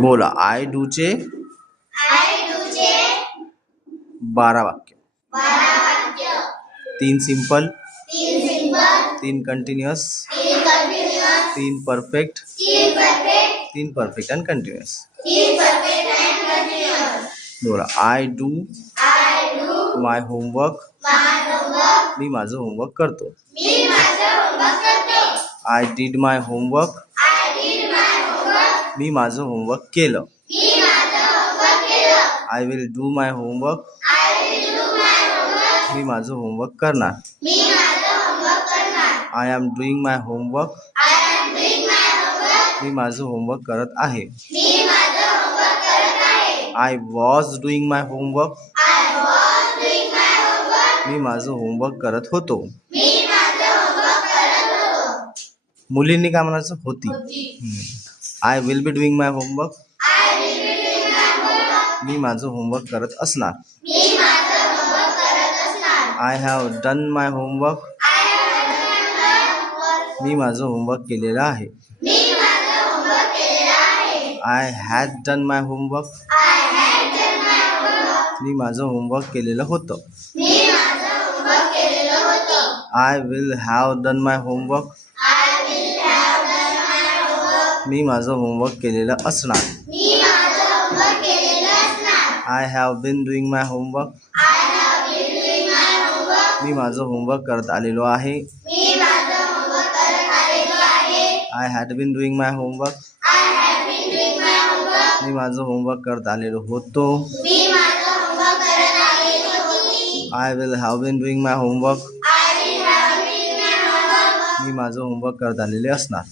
बोला. आय डूचे 12 वाक्य. 3 simple, 3 continuous, 3 perfect, 3 perfect and continuous. बोला. I do my homework. मी माझं होमवर्क करतो. I did my homework. मी माझं होमवर्क केलं. I will do my homework. मी माझं होमवर्क करणार. I am doing my homework. मी माझं होमवर्क करत आहे. I was doing my homework. मी माझं होमवर्क करत होतो. मुलींनी काय म्हणायचं? होती. I will be doing my homework. मी माझं होमवर्क करत असणार. I have done my homework. मी माझं होमवर्क केलेलं आहे. I had done my homework. मी माझं होमवर्क केलेलं होतं. I will have done my homework. मी माझं होमवर्क केलेलं असणार. I have been doing my homework. मी माझं होमवर्क करत आलेलो आहे. I had been doing my homework. मी माझं होमवर्क करत आलेलो होतो. I will have been doing my homework. मी माझं होमवर्क करत आलेले असणार.